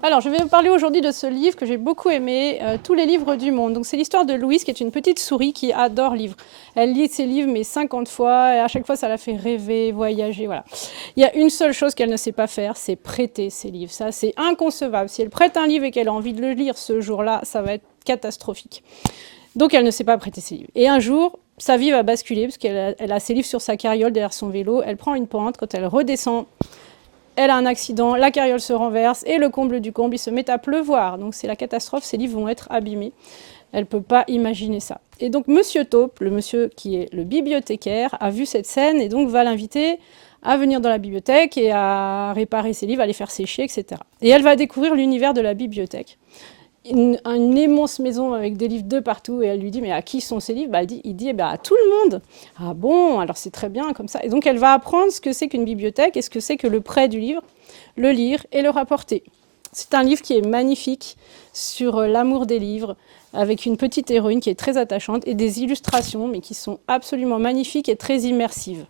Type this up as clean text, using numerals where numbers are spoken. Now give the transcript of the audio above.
Alors, je vais vous parler aujourd'hui de ce livre que j'ai beaucoup aimé, Tous les livres du monde. Donc, c'est l'histoire de Louise, qui est une petite souris qui adore lire. Elle lit ses livres, mais 50 fois, et à chaque fois, ça la fait rêver, voyager, voilà. Il y a une seule chose qu'elle ne sait pas faire, c'est prêter ses livres. Ça, c'est inconcevable. Si elle prête un livre et qu'elle a envie de le lire ce jour-là, ça va être catastrophique. Donc, elle ne sait pas prêter ses livres. Et un jour, sa vie va basculer, parce qu'elle a ses livres sur sa carriole derrière son vélo. Elle prend une pente. Quand elle redescend, elle a un accident, la carriole se renverse et le comble du comble, il se met à pleuvoir. Donc c'est la catastrophe, ses livres vont être abîmés. Elle ne peut pas imaginer ça. Et donc Monsieur Taupe, le monsieur qui est le bibliothécaire, a vu cette scène et donc va l'inviter à venir dans la bibliothèque et à réparer ses livres, à les faire sécher, etc. Et elle va découvrir l'univers de la bibliothèque. Une immense maison avec des livres de partout, et elle lui dit mais à qui sont ces livres? Il dit eh ben, à tout le monde. Ah bon, alors c'est très bien comme ça. Et donc elle va apprendre ce que c'est qu'une bibliothèque et ce que c'est que le prêt du livre, le lire et le rapporter. C'est un livre qui est magnifique sur l'amour des livres, avec une petite héroïne qui est très attachante et des illustrations mais qui sont absolument magnifiques et très immersives.